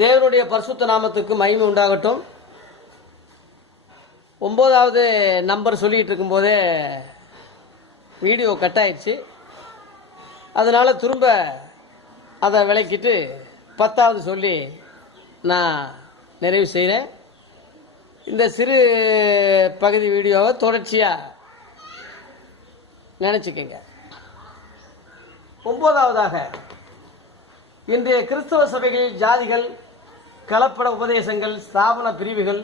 தேவனுடைய பரிசுத்த நாமத்துக்கு மகிமை உண்டாகட்டும். ஒம்போதாவது நம்பர் சொல்லிகிட்டு இருக்கும்போதே வீடியோ கட் ஆயிடுச்சு அதனால் திரும்ப அதை விளக்கிட்டு பத்தாவது சொல்லி நான் நிறைவு செய்கிறேன் இந்த சிறு பகுதி வீடியோவை தொடர்ச்சியாக நினச்சிக்கங்க. ஒம்போதாவதாக இன்றைய கிறிஸ்தவ சபைகளில் ஜாதிகள் கலப்பட உபதேசங்கள் ஸ்தாபன பிரிவுகள்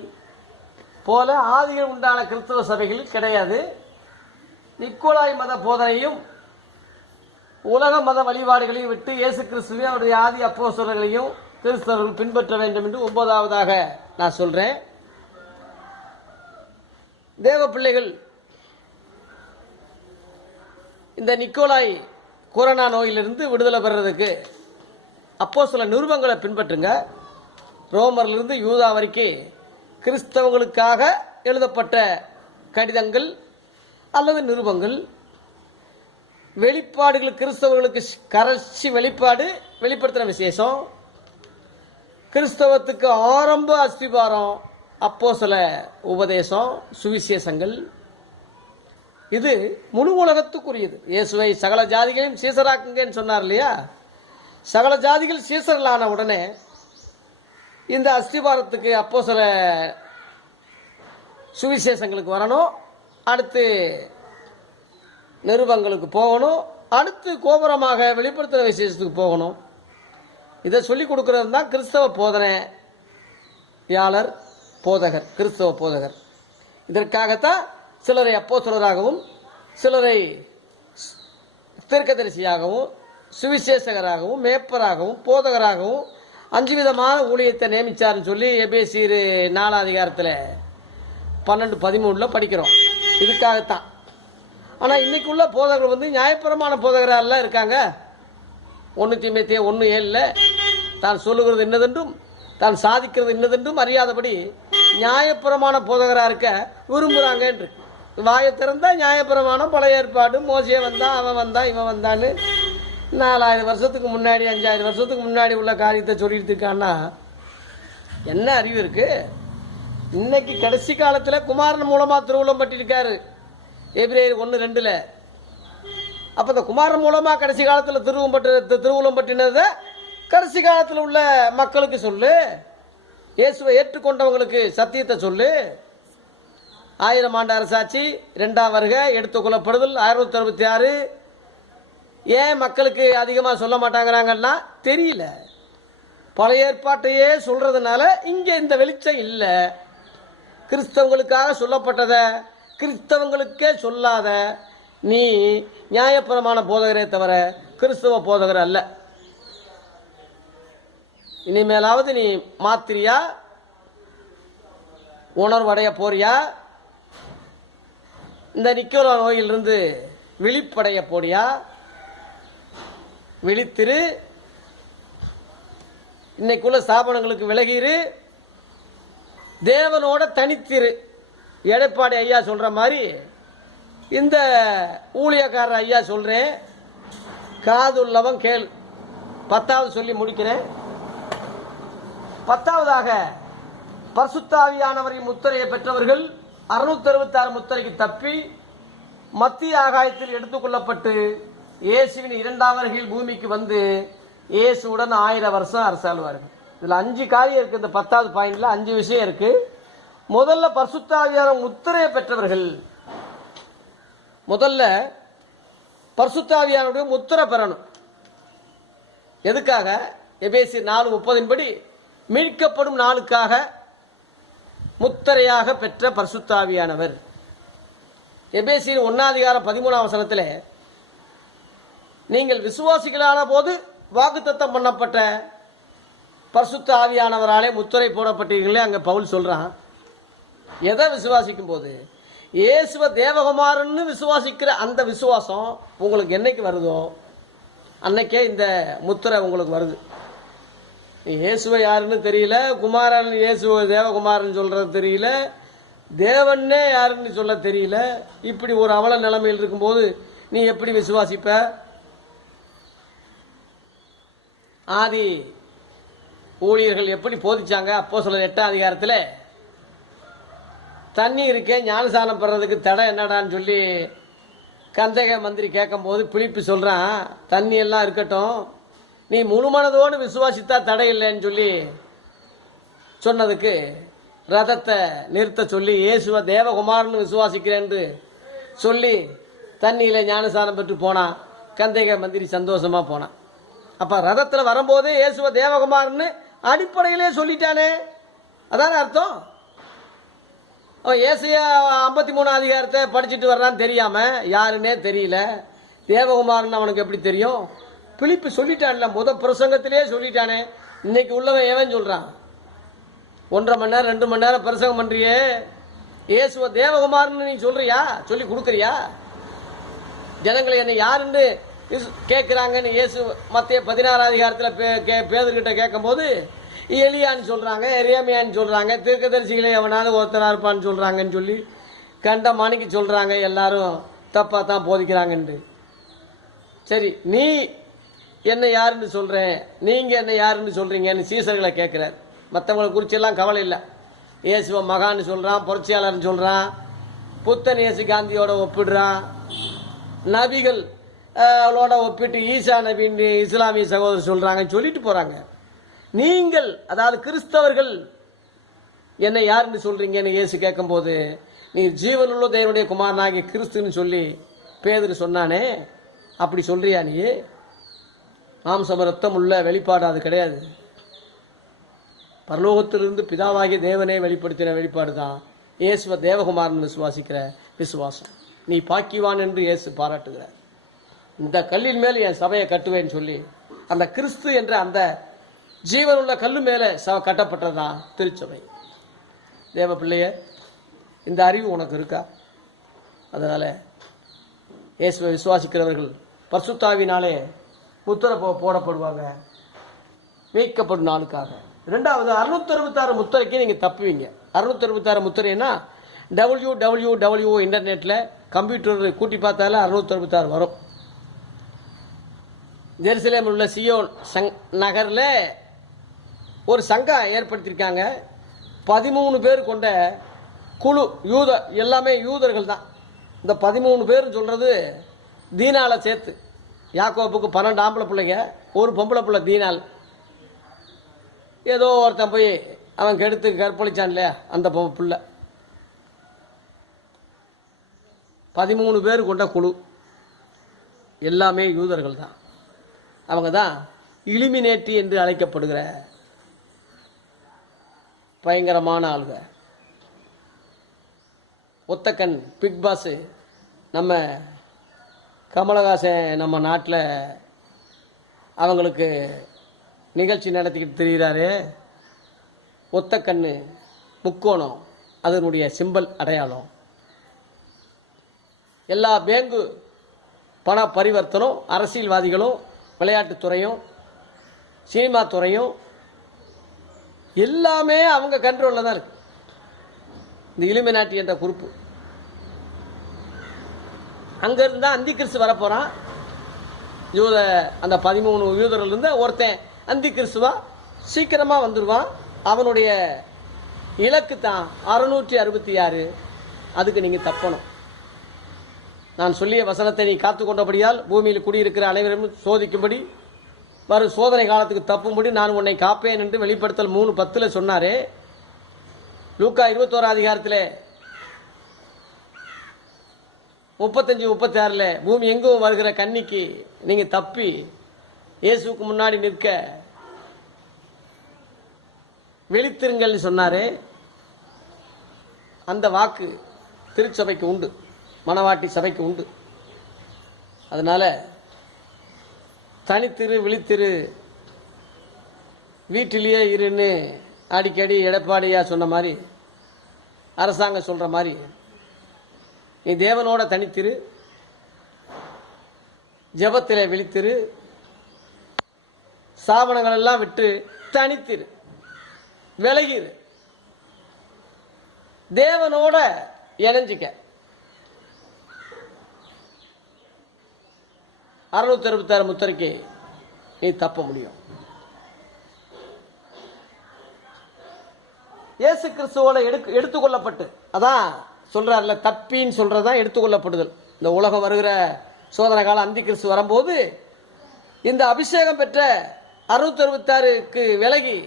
போல ஆதிகள் உண்டான கிறிஸ்தவ சபைகள் கிடையாது. நிக்கோலாய் மத போதனையும் உலக மத வழிபாடுகளையும் விட்டு இயேசு கிறிஸ்துவையும் அவருடைய ஆதி அப்போஸ்தலர்களையும் கிறிஸ்தவர்கள் பின்பற்ற வேண்டும் என்று ஒன்பதாவதாக நான் சொல்றேன். தேவ பிள்ளைகள் இந்த நிக்கோலாய் கொரோனா நோயிலிருந்து விடுதலை பெறதுக்கு அப்போ சில நிருபங்களை பின்பற்றுங்க. ரோமர்லிருந்து யூதா வரைக்கும் கிறிஸ்தவங்களுக்காக எழுதப்பட்ட கடிதங்கள் அல்லது நிருபங்கள் வெளிப்பாடுகள் கிறிஸ்தவர்களுக்கு கரைச்சி வெளிப்பாடு வெளிப்படுத்தின விசேஷம் கிறிஸ்தவத்துக்கு ஆரம்ப அஸ்திபாரம் அப்போ சில உபதேசம் சுவிசேஷங்கள். இது முழு உலகத்துக்குரியது. இயேசுவை சகல ஜாதிகளையும் சீசராக்குங்கன்னு சொன்னார் இல்லையா? சகல ஜாதிகள் சீசர்களான உடனே இந்த அஸ்திபாரத்துக்கு அப்போ சில சுவிசேஷங்களுக்கு வரணும். அடுத்து நிருபங்களுக்கு போகணும். அடுத்து கோபுரமாக வெளிப்படுத்துகிற விசேஷத்துக்கு போகணும். இதை சொல்லிக் கொடுக்கறது தான் கிறிஸ்தவ போதனையாளர் போதகர் கிறிஸ்தவ போதகர். இதற்காகத்தான் சிலரை அப்போசலராகவும் சிலரை தீர்க்கதரிசியாகவும் சுவிசேஷகராகவும் மேப்பராகவும் போதகராகவும் அஞ்சு விதமான ஊழியத்தை நியமித்தார்னு சொல்லி எபேசீர் நாலாம் அதிகாரத்தில் பன்னெண்டு பதிமூணில் படிக்கிறோம். இதுக்காகத்தான். ஆனால் இன்றைக்கு உள்ள போதகர்கள் வந்து நியாயபரமான போதகரெல்லாம் இருக்காங்க. ஒன்று திமுத்திய ஒன்று ஏழில் தான் சொல்லுகிறது இன்னதென்றும் தான் சாதிக்கிறது இன்னதென்றும் அறியாதபடி நியாயபுரமான போதகராக இருக்க விரும்புகிறாங்கன்று வாயை திறந்தால் நியாயபுரமான பழைய ஏற்பாடு மோசியை வந்தான் அவன் வந்தான் இவன் வந்தான்னு நாலாயிரம் வருஷத்துக்கு முன்னாடி அஞ்சாயிரம் வருஷத்துக்கு முன்னாடி உள்ள காரியத்தை சொல்லிட்டு இருக்கான்னா என்ன அறிவு இருக்கு? இன்னைக்கு கடைசி காலத்தில் குமாரன் மூலமாக திருவுளம் பட்டிருக்காரு. ஏப்ரல் ஒன்று ரெண்டில். அப்போ இந்த குமாரன் மூலமாக கடைசி காலத்தில் திருவுளம் பட்டு திருவுளம் பட்டினதை கடைசி காலத்தில் உள்ள மக்களுக்கு சொல்லு. இயேசுவை ஏற்றுக்கொண்டவங்களுக்கு சத்தியத்தை சொல்லு. ஆயிரம் ஆண்டு அரசாட்சி ரெண்டாம் வருக எடுத்துக்கொள்ளப்படுதல் ஆயிரத்தி அறுபத்தி ஆறு ஏன் மக்களுக்கு அதிகமாக சொல்ல மாட்டாங்கிறாங்கன்னா தெரியல. பழைய ஏற்பாட்டையே சொல்கிறதுனால இங்கே இந்த வெளிச்சம் இல்லை. கிறிஸ்தவங்களுக்காக சொல்லப்பட்டதை கிறிஸ்தவங்களுக்கே சொல்லாத நீ நியாயபுரமான போதகரே தவிர கிறிஸ்தவ போதகர் அல்ல. இனிமேலாவது நீ மாத்திரியா? உணர்வடைய போறியா? இந்த நிக்கோலா நோயிலிருந்து விழிப்படைய போறியா? விழித்திரு. இன்னைக்குள்ள ஸ்தாபனங்களுக்கு விலகிரு. தேவனோட தனித்திரு. எடப்பாடி ஐயா சொல்ற மாதிரி இந்த ஊழியக்காரர் ஐயா சொல்றேன். காதுள்ளவன் கேள். பத்தாவது சொல்லி முடிக்கிறேன். பத்தாவதாக பர்சுத்தாவியானவரின் முத்திரையை பெற்றவர்கள் அறுநூத்தி அறுபத்தாறு முத்திரைக்கு தப்பி மத்திய ஆகாயத்தில் எடுத்துக்கொள்ளப்பட்டு இயேசுவின் இரண்டாம் வருகையில் பூமிக்கு வந்து இயேசுடன் ஆயிரம் வருஷம் அரசாழ்வார்கள் இதில் அஞ்சு காரியம் இருக்கு. இந்த பத்தாவது பாயிண்ட்ல அஞ்சு விஷயம் இருக்கு. முதல்ல பரிசுத்தாவியான முத்திரையை பெற்றவர்கள். முதல்ல பரிசுத்தாவியானுடைய முத்திரை பெறணும். எதுக்காக? எபேசி நாலு முப்பதின்படி மீட்கப்படும் நாளுக்காக முத்திரையாக பெற்ற பரிசுத்தாவியானவர். எபேசியின் ஒன்னாதிகாரம் பதிமூணாம் வசனத்தில் நீங்கள் விசுவாசிகளான போது வாக்குத்தத்தம் பண்ணப்பட்ட பரிசுத்த ஆவியானவராலே முத்திரை போடப்பட்டீர்களே அங்கே பவுல் சொல்கிறான் எதை விசுவாசிக்கும் போது? இயேசுவ தேவகுமாரன்னு விசுவாசிக்கிற அந்த விசுவாசம் உங்களுக்கு என்னைக்கு வருதோ அன்னைக்கே இந்த முத்திரை உங்களுக்கு வருது. இயேசுவை யாருன்னு தெரியல குமாரன் இயேசுவ தேவகுமாரன் சொல்கிறது தெரியல தேவன்னே யாருன்னு சொல்ல தெரியல. இப்படி ஒரு அவல நிலைமையில் இருக்கும்போது நீ எப்படி விசுவாசிப்ப? ஆதி ஊழியர்கள் எப்படி போதிச்சாங்க? அப்போ சொல்ல எட்டாம் அதிகாரத்தில் தண்ணி இருக்கே ஞானசானம் பெறதுக்கு தடை என்னடான்னு சொல்லி கந்தக மந்திரி கேட்கும்போது பிழிப்பு சொல்கிறான் தண்ணி எல்லாம் இருக்கட்டும் நீ முழு மனதோடு விசுவாசித்தா தடை இல்லைன்னு சொல்லி சொன்னதுக்கு ரதத்தை நிறுத்த சொல்லி இயேசுவ தேவகுமார்னு விசுவாசிக்கிறேன்னு சொல்லி தண்ணியில் ஞானசானம் பெற்று போனான். கந்தக மந்திரி சந்தோஷமாக போனான். அப்ப ரதத்துல வரும்போதே இயேசுவ தேவகுமார்னு அடிப்படையிலே சொல்லிட்டானே. அதானே அர்த்தம்? அவன் ஐம்பத்தி மூணு அதிகாரத்தை படிச்சுட்டு வர்றான்னு தெரியாம யாருன்னே தெரியல. தேவகுமார்னு அவனுக்கு எப்படி தெரியும்? பிலிப்பு சொல்லிட்டான்ல முத பிரசங்கத்திலே சொல்லிட்டானே. இன்னைக்கு உள்ளவன் ஏவன் சொல்றான்? ஒன்றரை மணி நேரம் ரெண்டு மணி நேரம் பிரசங்கம் பண்றியே. இயேசுவ தேவகுமார்னு நீ சொல்றியா? சொல்லி கொடுக்குறியா? ஜனங்களை என்னை யாருன்னு கேட்குறாங்கன்னு இயேசு மத்திய பதினாறாம் அதிகாரத்தில் பே கே பேதர்கிட்ட கேட்கும்போது எலியான்னு சொல்கிறாங்க எரியாமியான்னு சொல்கிறாங்க தீர்க்கதரிசிகளே எவனாவது ஒருத்தனாக இருப்பான்னு சொல்கிறாங்கன்னு சொல்லி கண்ட மணிக்கு சொல்கிறாங்க எல்லாரும் தப்பாக தான் போதிக்கிறாங்கன்ட்டு. சரி நீ என்ன யாருன்னு சொல்கிறேன் நீங்கள் என்ன யாருன்னு சொல்கிறீங்கன்னு சீசர்களை கேட்குறார் மற்றவங்களை குறிச்செல்லாம் கவலை இல்லை. இயேசுவை மகான்னு சொல்கிறான் புரட்சியாளர்னு சொல்கிறான் புத்தன் இயேசு காந்தியோட ஒப்பிடுறான். நபிகள் அவளோட ஒப்பிட்டு ஈசா நபின்னு இஸ்லாமிய சகோதரர் சொல்கிறாங்கன்னு சொல்லிட்டு போகிறாங்க நீங்கள் அதாவது கிறிஸ்தவர்கள் என்னை யாருன்னு சொல்கிறீங்கன்னு ஏசு கேட்கும்போது நீ ஜீவனுள்ள தேவனுடைய குமாரனாகிய கிறிஸ்துன்னு சொல்லி பேதர் சொன்னானே அப்படி சொல்றியா நீ? மாம்சம ரத்தம் உள்ள வெளிப்பாடு அது கிடையாது. பரலோகத்திலிருந்து பிதாவாகிய தேவனே வெளிப்படுத்தின வெளிப்பாடு தான். இயேசுவ தேவகுமாரன் விசுவாசிக்கிற விசுவாசம். நீ பாக்கிவான் என்று இயேசு பாராட்டுகிறார். இந்த கல்லின் மேல் என் சபையை கட்டுவேன்னு சொல்லி அந்த கிறிஸ்து என்ற அந்த ஜீவனுள்ள கல்லு மேலே ச- கட்டப்பட்டதுதான் திருச்சபை. தேவ பிள்ளைய இந்த அறிவு உனக்கு இருக்கா? அதனால் இயேசுவை விசுவாசிக்கிறவர்கள் பர்சுத்தாவினாலே முத்திரை போ- போடப்படுவாங்க. மீட்கப்படும் நாளுக்காக. ரெண்டாவது அறுநூத்தி அறுபத்தாறு முத்திரைக்கு நீங்கள் தப்புவீங்க. அறுநூத்தி அறுபத்தாறு முத்திரைன்னா டபிள்யூ டபிள்யூ டபிள்யூ இன்டர்நெட்டில் கம்ப்யூட்டர் கூட்டி பார்த்தாலே அறுநூத்தி அறுபத்தாறு வரும். ஜெருசலேமில் உள்ள சியோன் சங் நகரில் ஒரு சங்கம் ஏற்படுத்தியிருக்காங்க. பதிமூணு பேர் கொண்ட குழு யூத எல்லாமே யூதர்கள் தான். இந்த பதிமூணு பேர் சொல்கிறது தீனால சேர்த்து. யாக்கோப்புக்கு பன்னெண்டு ஆம்பளை பிள்ளைங்க ஒரு பொம்பளை பிள்ளை தீனால். ஏதோ ஒருத்தன் போய் அவன் கெடுத்து கற்பழிச்சான் இல்லையா அந்த பிள்ளை. பதிமூணு பேர் கொண்ட குழு. எல்லாமே யூதர்கள் தான். அவங்க தான் இலிமினேட்டி என்று அழைக்கப்படுகிற பயங்கரமான ஆளுக ஒத்தக்கண் பிக் பாஸ் நம்ம கமலஹாசன் நம்ம நாட்டில் அவங்களுக்கு நிகழ்ச்சி நடத்திக்கிட்டு தெரிகிறாரு ஒத்தக்கண்ணு முக்கோணம் அதனுடைய சிம்பல் அடையாளம். எல்லா பேங்கு பண பரிவர்த்தனும் அரசியல்வாதிகளும் விளையாட்டுத்துறையும் சினிமா துறையும் எல்லாமே அவங்க கண்ட்ரோலில் தான் இருக்கு. இந்த இலுமினாட்டி என்ற குரூப்பு அங்கே இருந்தால் அந்தி கிறிஸ்து வரப்போகிறான் யூத அந்த பதிமூணு யூதர்கள் ஒருத்தன் அந்தி கிறிஸ்துவா சீக்கிரமாக வந்துடுவான் அவனுடைய இலக்கு தான் அறுநூற்றி அறுபத்தி ஆறு. அதுக்கு நீங்கள் தப்பணும். நான் சொல்லிய வசனத்தை நீ காத்து கொண்டபடியால் பூமியில் குடியிருக்கிற அனைவரும் சோதிக்கும்படி வரும் சோதனை காலத்துக்கு தப்பும்படி நான் உன்னை காப்பேன் என்று வெளிப்படுத்தல் மூணு பத்தில் சொன்னாரே. லூக்கா இருபத்தோரா அதிகாரத்தில் முப்பத்தஞ்சு முப்பத்தி பூமி எங்கும் வருகிற கன்னிக்கு நீங்கள் தப்பி இயேசுவுக்கு முன்னாடி நிற்க விழித்திருங்கள்னு சொன்னாரே. அந்த வாக்கு திருச்சபைக்கு உண்டு. மணவாட்டி சபைக்கு உண்டு. அதனால தனித்திரு விழித்திரு வீட்டிலேயே இருன்னு அடிக்கடி எடப்பாடியா சொன்ன மாதிரி அரசாங்கம் சொல்கிற மாதிரி நீ தேவனோட தனித்திரு ஜபத்தில் விழித்திரு சாபனங்கள் எல்லாம் விட்டு தனித்திரு விலகிரு. தேவனோட இணைஞ்சிக்க. அறுநூத்தி அறுபத்தாறு முத்திரைக்கு நீ தப்ப முடியும். இயேசு கிறிஸ்துவோட எடுக்க எடுத்துக்கொள்ளப்பட்டு அதான் சொல்றாருல தப்பின்னு சொல்றதுதான் எடுத்துக்கொள்ளப்படுதல். இந்த உலகம் வருகிற சோதனை காலம் அந்தி கிறிஸ்து வரும்போது இந்த அபிஷேகம் பெற்ற அறுநூத்தி அறுபத்தாறுக்கு விலகி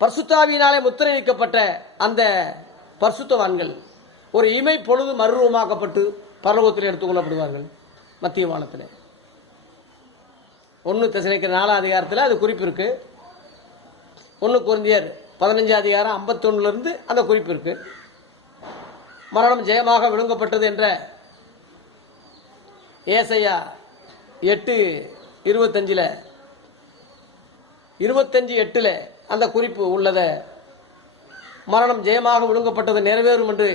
பரிசுத்தாவியினாலே முத்திரையிக்கப்பட்ட அந்த பர்சுத்தவான்கள் ஒரு இமை பொழுது மறுரூபமாக்கப்பட்டு பரலோகத்தில் எடுத்துக்கொள்ளப்படுவார்கள். மத்திய வானத்தில். ஒன்று தசனைக்கு நாலாம் அதிகாரத்தில் அது குறிப்பு இருக்கு. ஒன்று குருந்தியர் பதினஞ்சு அதிகாரம் ஐம்பத்தொன்னுலேருந்து அந்த குறிப்பு இருக்கு. மரணம் ஜெயமாக விழுங்கப்பட்டது என்ற ஏசையா எட்டு இருபத்தஞ்சில் இருபத்தஞ்சு எட்டில் அந்த குறிப்பு உள்ளத. மரணம் ஜெயமாக விழுங்கப்பட்டது நிறைவேறும் என்று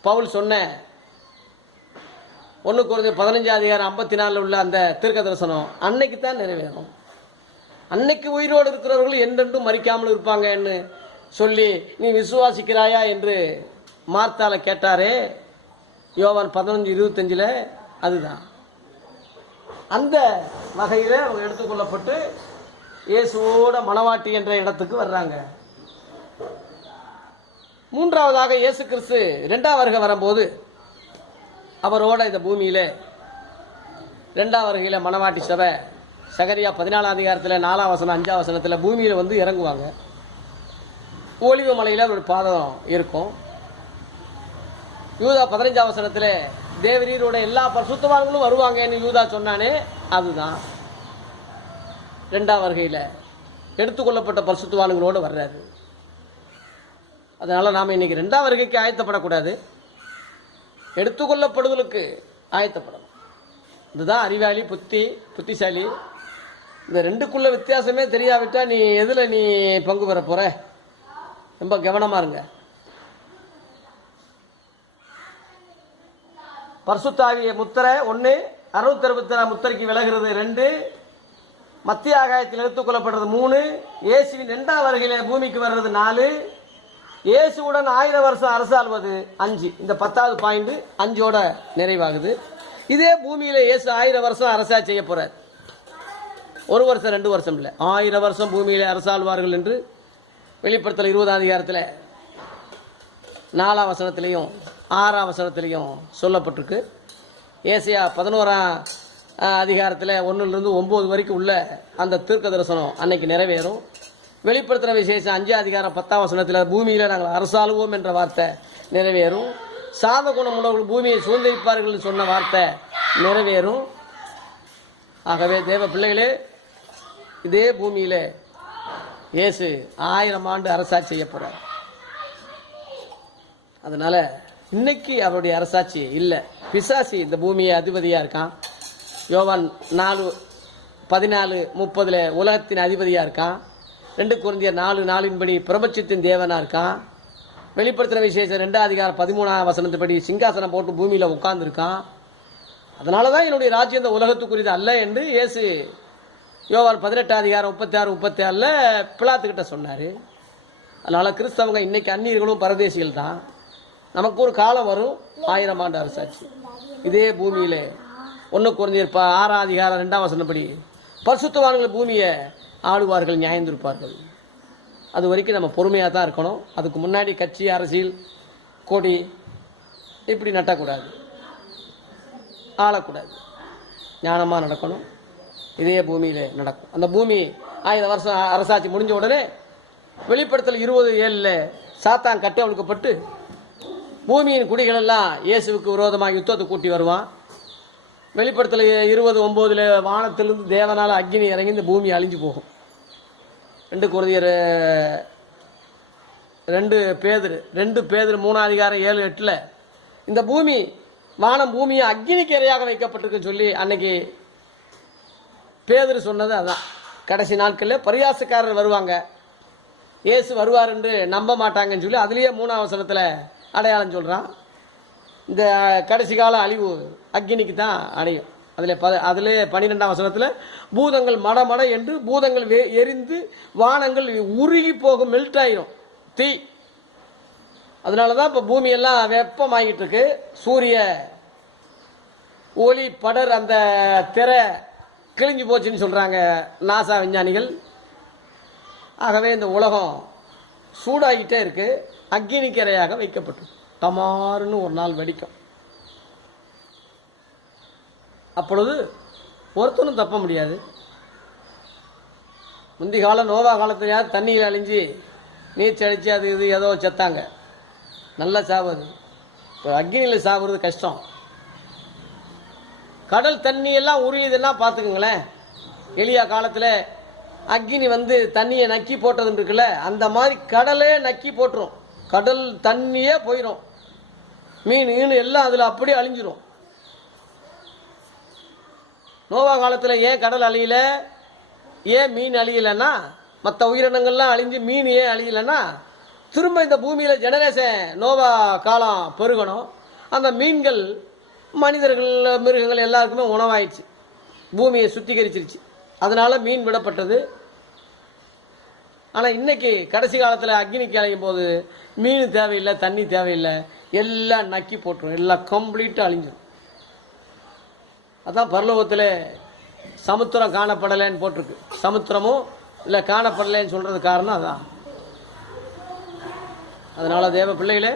பவுல் சொன்ன ஒன்று குறைஞ்ச பதினஞ்சு அதிகாரம் ஐம்பத்தி நாலில் உள்ள அந்த தீர்க்க தரிசனம் அன்னைக்கு தான் நிறைவேறும். அன்னைக்கு உயிரோடு இருக்கிறவர்கள் என்றென்றும் மறிக்காமல் இருப்பாங்கன்னு சொல்லி நீ விசுவாசிக்கிறாயா? என்று மார்த்தால கேட்டாரே. யோவான் பதினஞ்சு இருபத்தஞ்சில் அதுதான். அந்த வகையில் அவங்க எடுத்துக்கொள்ளப்பட்டு இயேசுவோட மணவாட்டி என்ற இடத்துக்கு வர்றாங்க. மூன்றாவதாக இயேசு கிறிஸ்து இரண்டாம் வருகை வரும்போது அவரோட இந்த பூமியில் ரெண்டாம் வருகையில் மணவாட்டி சபை சகரியா பதினாலாம் அதிகாரத்தில் நாலாம் வசனம் அஞ்சாம் வசனத்தில் பூமியில் வந்து இறங்குவாங்க. ஒளிவு மலையில் ஒரு பாதம் இருக்கும். யூதா பதினஞ்சாம் வசனத்தில் தேவரீரோட எல்லா பரிசுத்தவான்களும் வருவாங்கன்னு யூதா சொன்னானே அதுதான். ரெண்டாம் வருகையில் எடுத்துக்கொள்ளப்பட்ட பரிசுத்தவான்களோடு வர்றாரு. அதனால் நாம் இன்னைக்கு ரெண்டாம் வருகைக்கு ஆயத்தப்படக்கூடாது. எடுத்துக்கொள்ளப்படுதலுக்கு ஆயத்தப்படணும். இதுதான் அறிவாளி புத்தி புத்திசாலி. இந்த ரெண்டுக்குள்ள வித்தியாசமே தெரியாவிட்டா நீ எதில் நீ பங்கு பெற போற? ரொம்ப கவனமாக இருங்க. பர்சுத்தாவிய முத்திரை ஒன்று அறுநூத்தி அறுபத்தி முத்திரைக்கு விலகிறது ரெண்டு மத்திய ஆகாயத்தில் எடுத்துக்கொள்ளப்படுறது மூணு இயேசுவின் இரண்டாம் வருகையில் பூமிக்கு வர்றது நாலு இயேசுவுடன் ஆயிரம் வருஷம் அரசாள்வது அஞ்சு. இந்த பத்தாவது பாயிண்ட் அஞ்சோட நிறைவாகுது. இதே பூமியில இயேசு ஆயிரம் வருஷம் அரசா செய்ய போறார். ஒரு வருஷம் ரெண்டு வருஷம் இல்லை. ஆயிரம் வருஷம் பூமியில அரசாழ்வார்கள் என்று வெளிப்படுத்தல் இருபதாம் அதிகாரத்தில் நாலாம் வசனத்திலையும் ஆறாம் வசனத்திலையும் சொல்லப்பட்டிருக்கு. ஏசியா பதினோராம் அதிகாரத்தில் ஒன்றுலேருந்து ஒம்பது வரைக்கும் உள்ள அந்த தீர்க்க தரிசனம் அன்னைக்கு நிறைவேறும். வெளிப்படுத்துகிற விசேஷம் அஞ்சு அதிகாரம் பத்தாம் வசனத்தில் பூமியில் நாங்கள் அரசாளுவோம் என்ற வார்த்தை நிறைவேறும். சாத குணம் உள்ளவர்கள் பூமியை சுதந்திரிப்பார்கள் சொன்ன வார்த்தை நிறைவேறும். ஆகவே தேவ பிள்ளைகளே இதே பூமியில் இயேசு ஆயிரம் ஆண்டு அரசாட்சி செய்ய அதனால் இன்னைக்கு அவருடைய அரசாட்சி இல்லை. பிசாசி இந்த பூமியை அதிபதியாக இருக்கான். யோவான் நாலு பதினாலு முப்பதில் உலகத்தின் அதிபதியாக இருக்கான். ரெண்டு குருந்திய நாலு நாளின்படி பிரபஞ்சத்தின் தேவனா இருக்கான் வெளிப்படுத்துற விசேஷம் ரெண்டாம் அதிகாரம் பதிமூணாம் வசனத்துப்படி சிங்காசனம் போட்டு பூமியில் உட்கார்ந்துருக்கான் அதனாலதான் என்னுடைய ராஜ்யம் இந்த உலகத்துக்குரியது அல்ல என்று இயேசு யோவான் பதினெட்டாம் அதிகாரம் முப்பத்தி ஆறு முப்பத்தி ஆறுல பிளாத்துக்கிட்ட சொன்னார். அதனால் கிறிஸ்தவங்க இன்னைக்கு அந்நியர்களும் பரதேசிகள் தான் நமக்கு ஒரு காலம் வரும். ஆயிரம் ஆண்டு அரசாட்சி. இதே பூமியில் ஒன்று குறைஞ்சிருப்பா ஆறாம் அதிகாரம் ரெண்டாம் வசனப்படி பரிசுத்தவான்கள் பூமியை ஆளுவார்கள் நியாயந்திருப்பார்கள். அது வரைக்கும் நம்ம பொறுமையாக தான் இருக்கணும். அதுக்கு முன்னாடி கட்சி அரசியல் கொடி இப்படி நட்டக்கூடாது. ஆளக்கூடாது. ஞானமாக நடக்கணும். இதே பூமியில் நடக்கும். அந்த பூமி ஆயிரம் வருஷம் அரசாட்சி முடிஞ்ச உடனே வெளிப்படுத்தல் இருபது ஏழில் சாத்தான் கட்டி அவிழ்க்கப்பட்டு பூமியின் குடிகளெல்லாம் இயேசுக்கு விரோதமாக யுத்தத்தை கூட்டி வருவான். வெளிப்படத்தில் இருபது ஒம்போதில் வானத்திலிருந்து தேவனால் அக்னி இறங்கி இந்த பூமி அழிஞ்சு போகும். ரெண்டு குருதியர் ரெண்டு பேதர் ரெண்டு பேதர் மூணாம் அதிகாரம் ஏழு எட்டில் இந்த பூமி வானம் பூமியை அக்னிக்கு இரையாக வைக்கப்பட்டிருக்குன்னு சொல்லி அன்னைக்கு பேதர் சொன்னது அதான். கடைசி நாட்களில் பரியாசக்காரர் வருவாங்க. இயேசு வருவார் என்று நம்ப மாட்டாங்கன்னு சொல்லி அதுலேயே மூணாவசனத்தில் அடையாளம் சொல்கிறான் இந்த கடைசி கால அழிவு அக்னிக்கு தான் அணையும். அதில் ப அதில் பன்னிரெண்டாம் வசனத்தில் பூதங்கள் மடமட என்று பூதங்கள் வே- எரிந்து வானங்கள் உருகி போகும் மெல்ட் ஆயிரும். தீ. அதனால தான் இப்போ பூமியெல்லாம் வெப்பமாகிட்டு இருக்கு சூரிய ஒளி படர் அந்த திரை கிழிஞ்சு போச்சுன்னு சொல்கிறாங்க நாசா விஞ்ஞானிகள். ஆகவே இந்த உலகம் சூடாகிட்டே இருக்குது அக்னிக்கரையாக வைக்கப்பட்டு டமாருன்னு ஒரு நாள் வெடிக்கும். அப்பொழுது ஒருத்தனும் தப்ப முடியாது. முந்தி காலம் நோவா காலத்துல தண்ணியில் அழிஞ்சு நீச்சல் அடித்து அது இது ஏதோ செத்தாங்க. நல்லா சாவது இப்போ அக்னியில் சாப்பிட்றது கஷ்டம். கடல் தண்ணி எல்லாம் உரியுதுன்னா பார்த்துக்குங்களேன். எளியா காலத்தில் அக்னி வந்து தண்ணியை நக்கி போட்டதுன்னு இருக்குல்ல அந்த மாதிரி கடலே நக்கி போட்டுரும். கடல் தண்ணியே போயிடும் மீன் ஈனு எல்லாம் அதில் அப்படியே அழிஞ்சிரும். நோவா காலத்தில் ஏன் கடல் அழியல? ஏன் மீன் அழியலைன்னா? மற்ற உயிரினங்கள்லாம் அழிஞ்சு மீன் ஏன் அழியலைன்னா? திரும்ப இந்த பூமியில் ஜெனரேஷன் நோவா காலம் பெருகணும். அந்த மீன்கள் மனிதர்கள் மிருகங்கள் எல்லாருக்குமே உணவாயிடுச்சு. பூமியை சுத்திகரிச்சிருச்சு. அதனால மீன் விடப்பட்டது. ஆனால் இன்னைக்கு கடைசி காலத்தில் அக்னிக்கு அழையும் போது மீன் தேவையில்லை தண்ணி தேவையில்லை. எல்லாம் நக்கி போட்டுரும். எல்லாம் கம்ப்ளீட்டாக அழிஞ்சிடும் அதான் பரலோகத்தில் சமுத்திரம் காணப்படலைன்னு போட்டிருக்கு. சமுத்திரமும் இல்லை காணப்படலைன்னு சொல்கிறது காரணம் அதான். அதனால் தேவ பிள்ளைகளே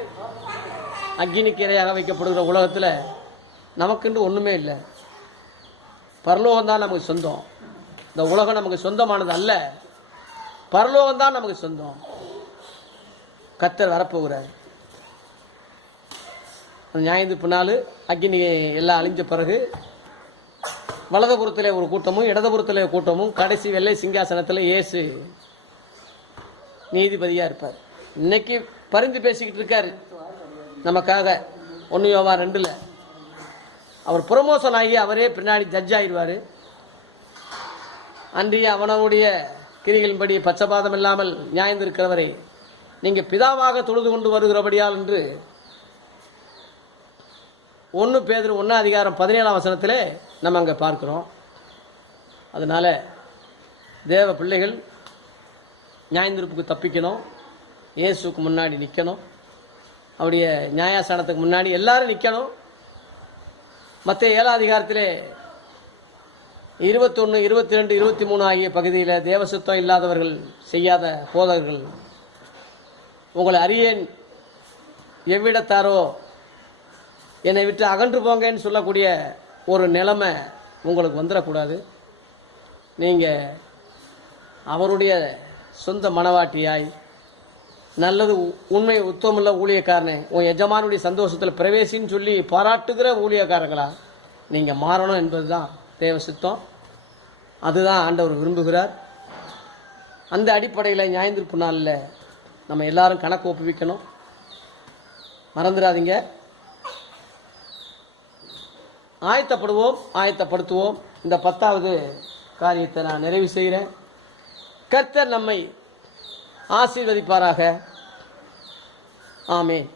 அக்னிக்கு இரையாக வைக்கப்படுகிற உலகத்தில் நமக்குன்னு ஒன்றுமே இல்லை. பரலோகம் தான் நமக்கு சொந்தம். இந்த உலகம் நமக்கு சொந்தமானது அல்ல. பரலோகம் தான் நமக்கு சொந்தம். கத்தர் வரப்போகிறார். அந்த ஞாயிற்று பின்னால் அக்னி எல்லாம் அழிஞ்ச பிறகு வலதுபுறத்திலே ஒரு கூட்டமும் இடதுபுறத்திலே கூட்டமும் கடைசி வெள்ளை சிங்காசனத்தில் இயேசு நீதிபதியாக இருப்பார். இன்னைக்கு பரிந்து பேசிக்கிட்டு இருக்காரு. நமக்காக ஒன்று யோவா ரெண்டில். அவர் ப்ரொமோஷன் ஆகி அவரே பின்னாடி ஜட்ஜ் ஆயிடுவார். அன்றைய அவனவுடைய கிரிகளின்படி பச்சபாதம் இல்லாமல் நியாயந்திருக்கிறவரை நீங்கள் பிதாவாக தொழுது கொண்டு வருகிறபடியால் என்று ஒன்று பேதர் ஒன்றாம் அதிகாரம் பதினேழாம் வசனத்திலே நம்ம அங்கே பார்க்குறோம். அதனால் தேவ பிள்ளைகள் நியாயந்திருப்புக்கு தப்பிக்கணும். இயேசுக்கு முன்னாடி நிற்கணும் அவருடைய நியாயாசனத்துக்கு முன்னாடி எல்லாரும் நிற்கணும் மற்ற ஏழாம் அதிகாரத்திலே இருபத்தொன்று இருபத்தி ரெண்டு இருபத்தி மூணு ஆகிய பகுதியில் தேவசுத்தம் இல்லாதவர்கள் செய்யாத போதகர்கள் உங்களை அறியேன். எவ்விடத்தாரோ என்னை விட்டு அகன்று போங்கன்னு சொல்லக்கூடிய ஒரு நிலைமை உங்களுக்கு வந்துடக்கூடாது. நீங்கள் அவருடைய சொந்த மனவாட்டியாய் நல்லது உ- உண்மை உத்தமுள்ள ஊழியக்காரனே உன் எஜமானுடைய சந்தோஷத்தில் பிரவேசின்னு சொல்லி பாராட்டுகிற ஊழியக்காரங்களா நீங்கள் மாறணும் என்பது தான் தேவ சித்தம். அதுதான் ஆண்டவர் விரும்புகிறார். அந்த அடிப்படையில் ஞாயிந்திருப்பு நாளில் நம்ம எல்லாரும் கணக்கு ஒப்புவிக்கணும். மறந்துடாதீங்க. ஆயத்தப்படுவோம் ஆயத்தப்படுத்துவோம். இந்த பத்தாவது காரியத்தை நான் நிறைவு செய்கிறேன். கர்த்தர் நம்மை ஆசீர்வதிப்பாராக. ஆமேன்.